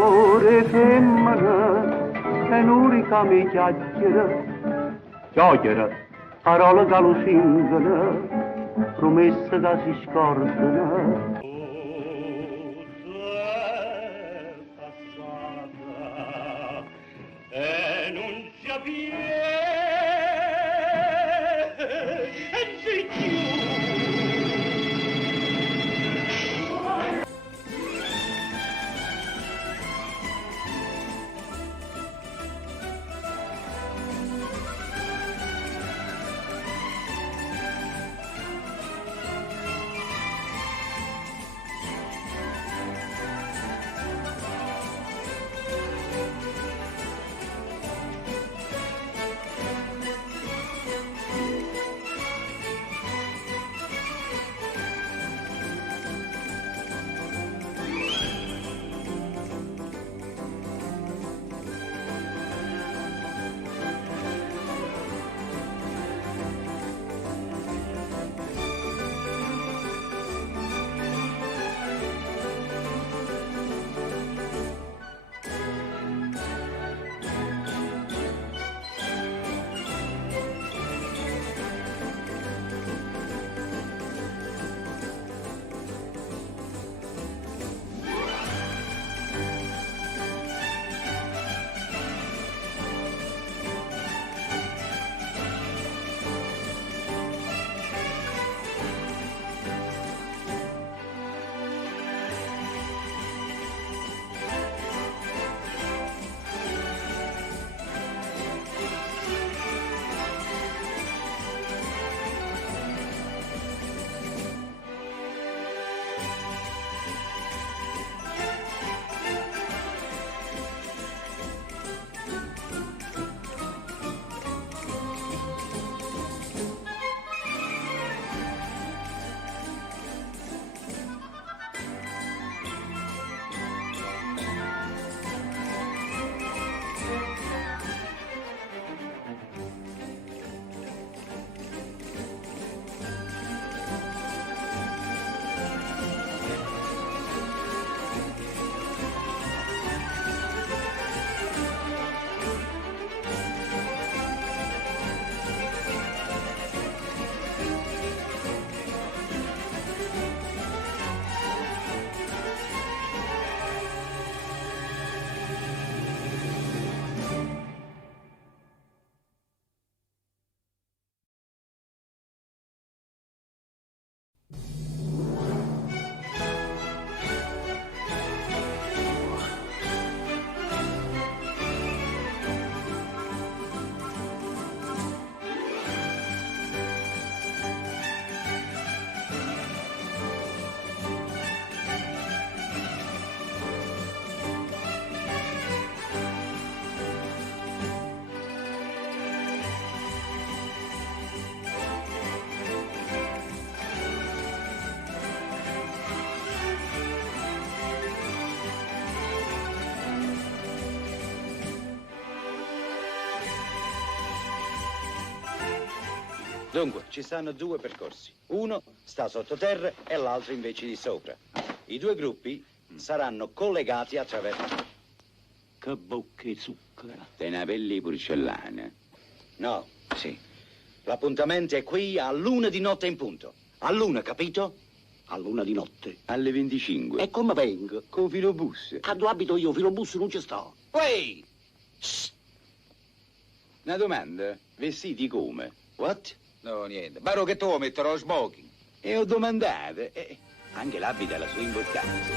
Ore femmina, è l'unica mi chiacchiera, parole che lusingano, promesse che si scordano. E non si avviene. Dunque, ci stanno due percorsi. Uno sta sottoterra e l'altro invece di sopra. I due gruppi saranno collegati attraverso... Che bocche zucchero. Dei navelli di porcellana. No, sì. L'appuntamento è qui all'1 di notte in punto. All'1, capito? All'1 di notte. Alle 25. E come vengo? Con filobus. A dove abito io, filobus non ci sto. Ehi! Una domanda. Vestiti come? What? No, niente. Baro che tu metterò smoking. E ho domandato. Anche l'abito ha la sua importanza.